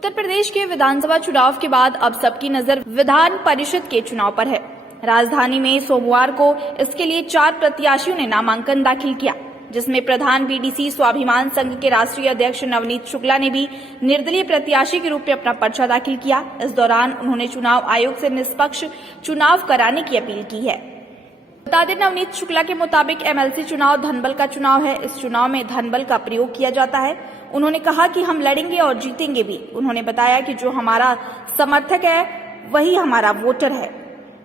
उत्तर प्रदेश के विधानसभा चुनाव के बाद अब सबकी नजर विधान परिषद के चुनाव पर है। राजधानी में सोमवार को इसके लिए 4 प्रत्याशियों ने नामांकन दाखिल किया, जिसमें प्रधान बीडीसी स्वाभिमान संघ के राष्ट्रीय अध्यक्ष नवनीत शुक्ला ने भी निर्दलीय प्रत्याशी के रूप में अपना पर्चा दाखिल किया। इस दौरान उन्होंने चुनाव आयोग से निष्पक्ष चुनाव कराने की अपील की है। बता दें, नवनीत शुक्ला के मुताबिक एमएलसी चुनाव धनबल का चुनाव है। इस चुनाव में धनबल का प्रयोग किया जाता है। उन्होंने कहा कि हम लड़ेंगे और जीतेंगे भी। उन्होंने बताया कि जो हमारा समर्थक है वही हमारा वोटर है।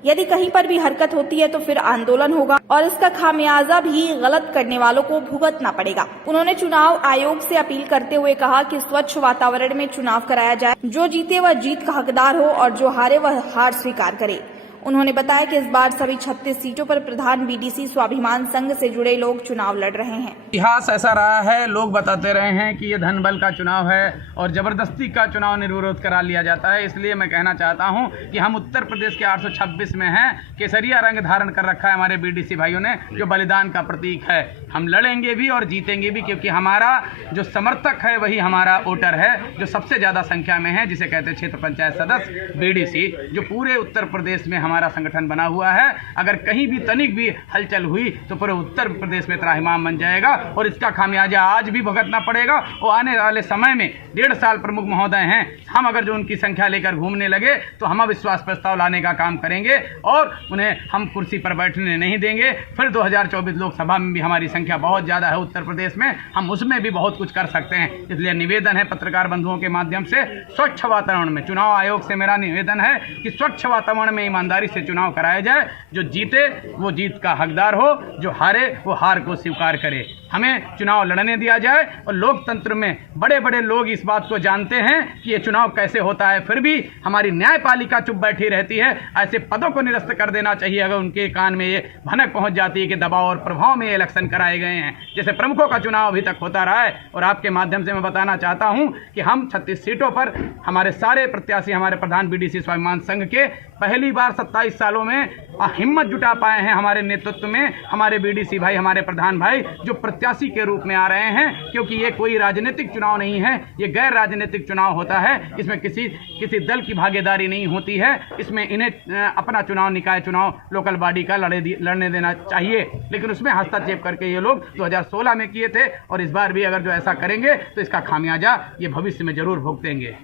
यदि कहीं पर भी हरकत होती है तो फिर आंदोलन होगा और इसका खामियाजा भी गलत करने वालों को भुगतना पड़ेगा। उन्होंने चुनाव आयोग से अपील करते हुए कहा कि स्वच्छ वातावरण में चुनाव कराया जाए, जो जीते वह जीत का हकदार हो और जो हारे वह हार स्वीकार करे। उन्होंने बताया कि इस बार सभी 36 सीटों पर प्रधान बीडीसी स्वाभिमान संघ से जुड़े लोग चुनाव लड़ रहे हैं। इतिहास ऐसा रहा है, लोग बताते रहे हैं कि ये धनबल का चुनाव है और जबरदस्ती का चुनाव निर्विरोध करा लिया जाता है। इसलिए मैं कहना चाहता हूं कि हम उत्तर प्रदेश के 826 में हैं। केसरिया रंग धारण कर रखा है हमारे बीडीसी भाइयों ने, जो बलिदान का प्रतीक है। हम लड़ेंगे भी और जीतेंगे भी, क्योंकि हमारा जो समर्थक है वही हमारा वोटर है, जो सबसे ज्यादा संख्या में है, जिसे कहते हैं क्षेत्र पंचायत सदस्य बीडीसी, जो पूरे उत्तर प्रदेश में हमारा संगठन बना हुआ है। अगर कहीं भी तनिक भी हलचल हुई तो पूरे उत्तर प्रदेश में त्राहिमाम बन जाएगा और इसका खामियाजा आज भी भुगतना पड़ेगा। और आने वाले समय में 1.5 साल प्रमुख महोदय हैं, हम अगर जो उनकी संख्या लेकर घूमने लगे तो हम अविश्वास प्रस्ताव लाने का काम करेंगे और उन्हें हम कुर्सी पर बैठने नहीं देंगे। फिर 2024 लोकसभा में भी हमारी संख्या बहुत ज्यादा है उत्तर प्रदेश में, हम उसमें भी बहुत कुछ कर सकते हैं। इसलिए निवेदन है पत्रकार बंधुओं के माध्यम से, स्वच्छ वातावरण में चुनाव आयोग से मेरा निवेदन है कि स्वच्छ वातावरण में ईमानदारी से चुनाव कराया जाए। जो जीते वो जीत का हकदार हो, जो हारे वो हार को स्वीकार करे। हमें चुनाव लड़ने दिया जाए। और लोकतंत्र में बड़े बड़े लोग इस बात को जानते हैं कि ये चुनाव कैसे होता है, फिर भी हमारी न्यायपालिका चुप बैठी रहती है। ऐसे पदों को निरस्त कर देना चाहिए अगर उनके कान में ये भनक पहुंच जाती है कि दबाव और प्रभाव में ये इलेक्शन कराए गए हैं। जैसे प्रमुखों का चुनाव अभी तक होता रहा है। और आपके माध्यम से मैं बताना चाहता हूं कि हम 36 सीटों पर हमारे सारे प्रत्याशी हमारे प्रधान बीडीसी स्वाभिमान संघ के पहली बार 27 सालों में हिम्मत जुटा पाए हैं। हमारे नेतृत्व में हमारे बीडीसी भाई, हमारे प्रधान भाई जो प्रत्याशी के रूप में आ रहे हैं, क्योंकि ये कोई राजनीतिक चुनाव नहीं है, ये गैर राजनीतिक चुनाव होता है। इसमें किसी दल की भागीदारी नहीं होती है। इसमें इन्हें अपना चुनाव, निकाय चुनाव, लोकल बॉडी का लड़ने देना चाहिए। लेकिन उसमें हस्तक्षेप करके ये लोग 2016 में किए थे और इस बार भी अगर जो ऐसा करेंगे तो इसका खामियाजा ये भविष्य में जरूर भुगतेंगे।